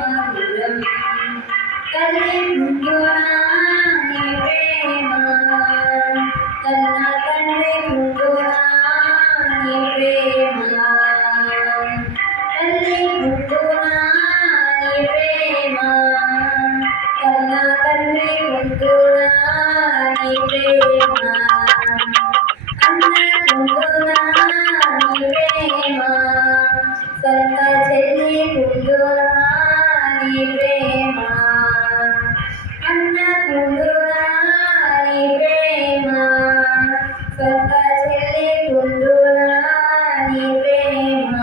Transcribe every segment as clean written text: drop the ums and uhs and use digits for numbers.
మధురం తల్లి ముందున నీ ప్రేమ కన్న తండ్రి ముందున నీ ప్రేమ తల్లి ముందున నీ ప్రేమ కన్న తండ్రి ముందున నీ ప్రేమ అన్న ముందున నీ ప్రేమ సొంత చెల్లి ముందున నీ ప్రేమ అన్న ముందున నీ ప్రేమ సొంత చెల్లి ముందున నీ ప్రేమ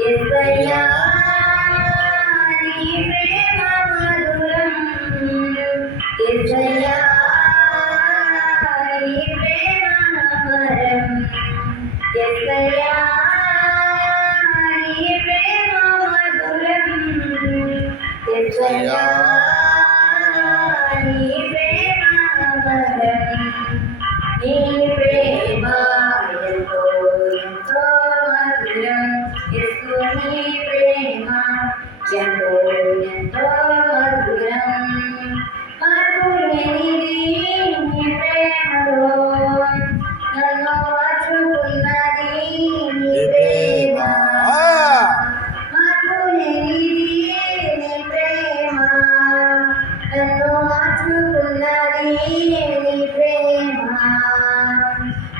యేసయ్యా నీ ప్రేమ మధురం యేసయ్యా నీ ప్రేమ అమరం యేసయ్యా నీ ప్రేమ మధురం యేసయ్యా నీ ప్రేమ అమరం నీ ప్రేమ ఎంతో ఎంతో మధురం యేసు నీ ప్రేమ ఎంతో ఎంతో మధురం మధురనిది నీ ప్రేమలో నన్ను మార్చుకున్నది నీ ప్రేమ మధురనిది నీ ప్రేమ నన్ను మార్చుకున్నది నీ ప్రేమ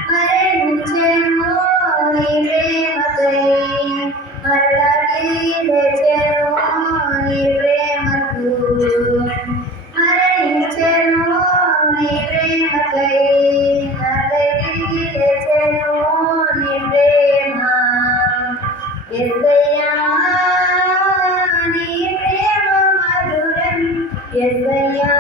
మరణించెను నీ ప్రేమకై మరలా తిరిగి లేచెను నీ ప్రేమకు మరణించెను నీ ప్రేమకై నాకై తిరిగి లేచెను నీ ప్రేమ యేసయ్యా నీ ప్రేమ మధురం యేసయ్యా